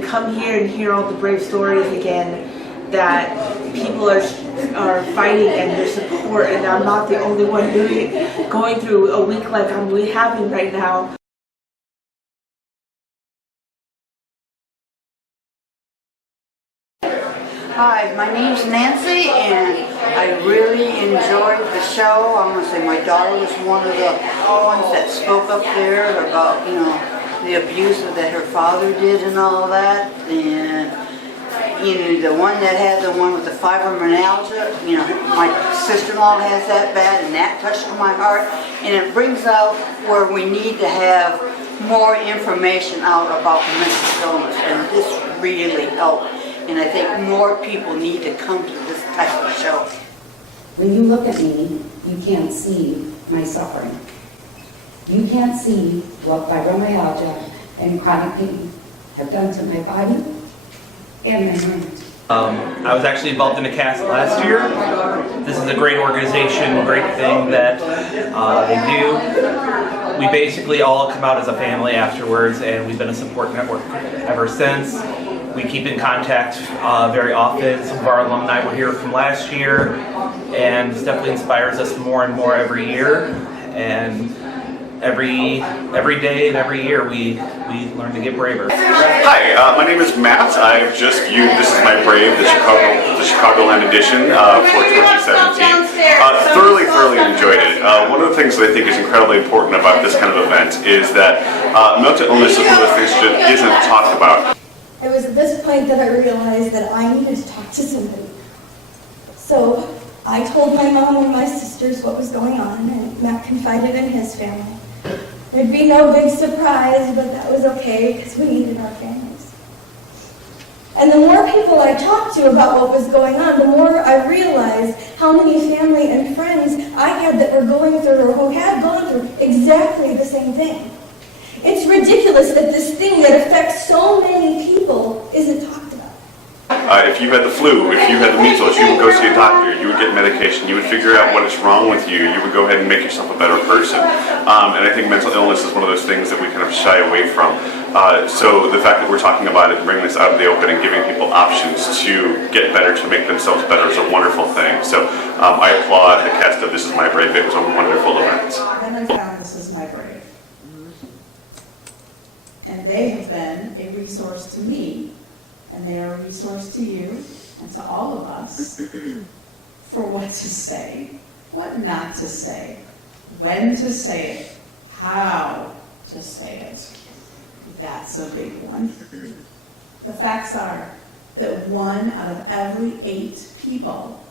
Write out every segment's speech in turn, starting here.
to come here and hear all the brave stories again, that people are fighting and their support, and I'm not the only one going through a week like I'm having right now. Hi, my name's Nancy, and I really enjoyed the show. I want to say my daughter was one of the ones that spoke up there about, you know, the abuse that her father did and all that. And, you know, the one that had the one with the fibromyalgia, you know, my sister-in-law has that bad, and that touched my heart. And it brings out where we need to have more information out about mental illness, and this really helped. And I think more people need to come to this type of show. When you look at me, you can't see my suffering. You can't see what fibromyalgia and chronic pain have done to my body and my mind. I was actually involved in a cast last year. This is a great organization, great thing that they do. We basically all come out as a family afterwards, and we've been a support network ever since. We keep in contact very often. Some of our alumni were here from last year, and this definitely inspires us more and more every year. And every day and every year we learn to get braver. Hi, my name is Matt. I've just viewed This Is My Brave, the Chicagoland edition for 2017. Thoroughly enjoyed it. One of the things that I think is incredibly important about this kind of event is that mental illness is one of the things that isn't talked about. It was at this point that I realized that I needed to talk to somebody. So I told my mom and my sisters what was going on, and Matt confided in his family. There'd be no big surprise, but that was okay because we needed our families. And the more people I talked to about what was going on, the more I realized how many family and friends I had that were going through or who had gone through exactly the same thing. It's ridiculous that this thing that affects so many people isn't talked about. If you had the flu, if you had the measles, you would go see a doctor, you would get medication, you would figure out what is wrong with you, you would go ahead and make yourself a better person. And I think mental illness is one of those things that we kind of shy away from. So the fact that we're talking about it and bringing this out of the open and giving people options to get better, to make themselves better is a wonderful thing. So I applaud the cast of This Is My Brave. It was a wonderful event. Then I found This Is My Brave. And they have been a resource to me, and they are a resource to you and to all of us for what to say, what not to say, when to say it, how to say it. That's a big one. The facts are that 1 out of every 8 people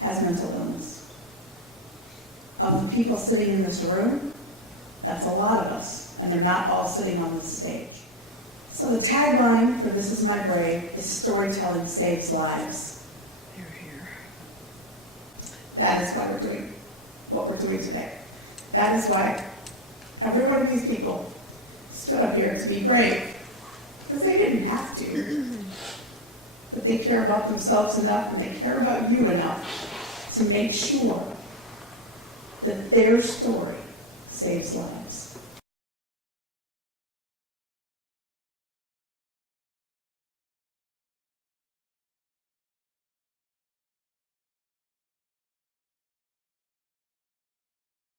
has mental illness. Of the people sitting in this room, that's a lot of us. And they're not all sitting on this stage. So the tagline for This Is My Brave is storytelling saves lives. They're here. That is why we're doing what we're doing today. That is why every one of these people stood up here to be brave, because they didn't have to. But they care about themselves enough, and they care about you enough to make sure that their story saves lives.